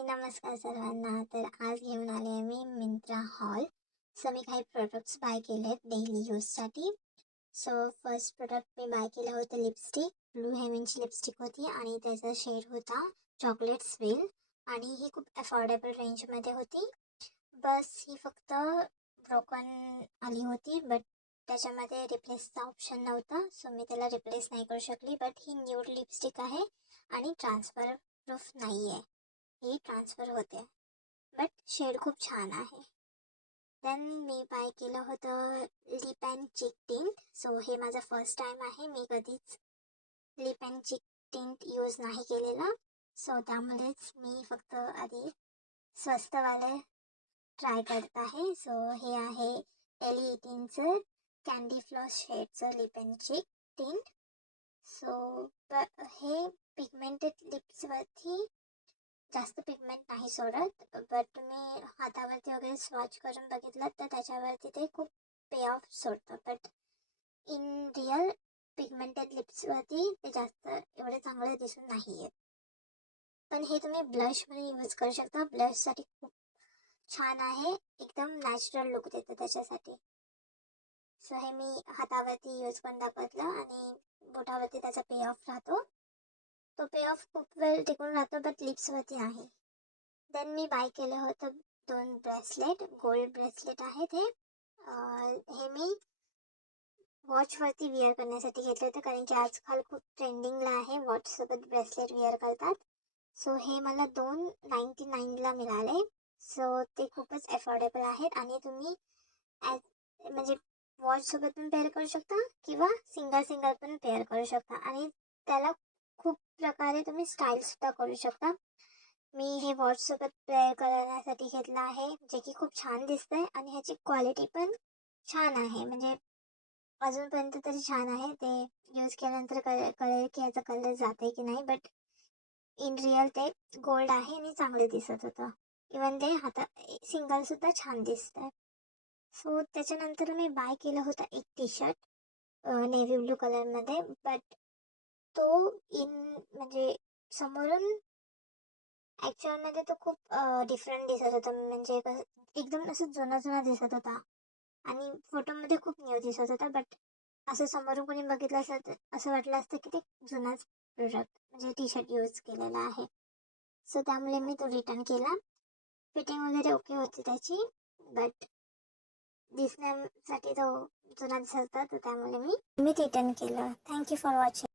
हाय नमस्कार सर्वांना. तर आज घेऊन आले आहे मी मिंत्रा हॉल. सो मी काही प्रोडक्ट्स बाय केले आहेत डेली यूजसाठी. सो फर्स्ट प्रोडक्ट मी बाय केलं होतं लिपस्टिक. ब्लू हेव्हनची लिपस्टिक होती आणि त्याचा शेड होता चॉकलेट स्विल आणि ही खूप अफोर्डेबल रेंजमध्ये होती. बस ही फक्त ब्रोकन आली होती बट त्याच्यामध्ये रिप्लेसचा ऑप्शन नव्हता. सो मी त्याला रिप्लेस नाही करू शकली. बट ही न्यूड लिपस्टिक आहे आणि ट्रान्सफर प्रूफ नाही आहे. ही ट्रान्सफर होते बट शेड खूप छान आहे. देन मी बाय केलं होतं lip and cheek tint. So हे माझं फर्स्ट टाईम आहे. मी कधीच lip and cheek tint use नाही केलेलं. सो त्यामुळेच मी फक्त आधी स्वस्तवाले ट्राय करत आहे. सो हे आहे L18चं कॅन्डी फ्लॉस शेडचं lip and cheek tint. So हे पिगमेंटेड लिप्सवरती जास्त पिगमेंट नाही सोडत. बट मी हातावरती वगैरे स्वॉच करून बघितलं तर त्याच्यावरती ते खूप पे ऑफ सोडतं. बट इन रिअल पिगमेंटेड लिप्सवरती ते जास्त एवढे चांगले दिसून नाही येत. पण हे तुम्ही ब्लश म्हणून यूज करू शकता. ब्लशसाठी खूप छान आहे. एकदम नॅचरल लुक देतं त्याच्यासाठी. सो हे मी हातावरती यूज करून दाखवलं आणि बोटावरती त्याचा पे ऑफ राहतो. तो पे ऑफ खूप वेळ टिकून राहतो बट लिप्सवरती आहे. देन मी बाय केलं होतं 2 ब्रेसलेट. गोल्ड ब्रेसलेट आहे ते. हे मी वॉचवरती विअर करण्यासाठी घेतलं होतं कारण की आजकाल खूप ट्रेंडिंगला आहे वॉचसोबत ब्रेसलेट विअर करतात. सो हे मला 299ला मिळाले. सो ते खूपच अफोर्डेबल आहेत आणि तुम्ही म्हणजे वॉचसोबत पण पेअर करू शकता किंवा सिंगल पण पेअर करू शकता आणि त्याला खूप प्रकारे तुम्ही स्टाईलसुद्धा करू शकता. मी हे वॉचसोबत पेअर करण्यासाठी घेतलं आहे जे की खूप छान दिसतंय आणि ह्याची क्वालिटी पण छान आहे. म्हणजे अजूनपर्यंत तरी छान आहे. ते यूज केल्यानंतर कळेल की याचा कलर जाते की नाही. बट इन रिअल ते गोल्ड आहे आणि चांगले दिसत होतं. इवन ते सिंगलसुद्धा छान दिसतं आहे. सो त्याच्यानंतर मी बाय केलं होतं एक टी शर्ट नेव्ही ब्लू कलरमध्ये. बट तो म्हणजे समोरून ॲक्च्युअलमध्ये तो खूप डिफरंट दिसत होता. म्हणजे कसं एकदम असं जुना दिसत होता आणि फोटोमध्ये खूप न्यू दिसत होता. बट असं समोरून कोणी बघितलं असतं तर असं वाटलं असतं की ते जुनाच प्रोडक्ट म्हणजे टी शर्ट यूज केलेला आहे. सो त्यामुळे मी तो रिटर्न केला. फिटिंग वगैरे ओके होती त्याची बट दिसण्यासाठी तो जुना दिसत होता तर त्यामुळे मी रिटर्न केलं. Thank you for watching.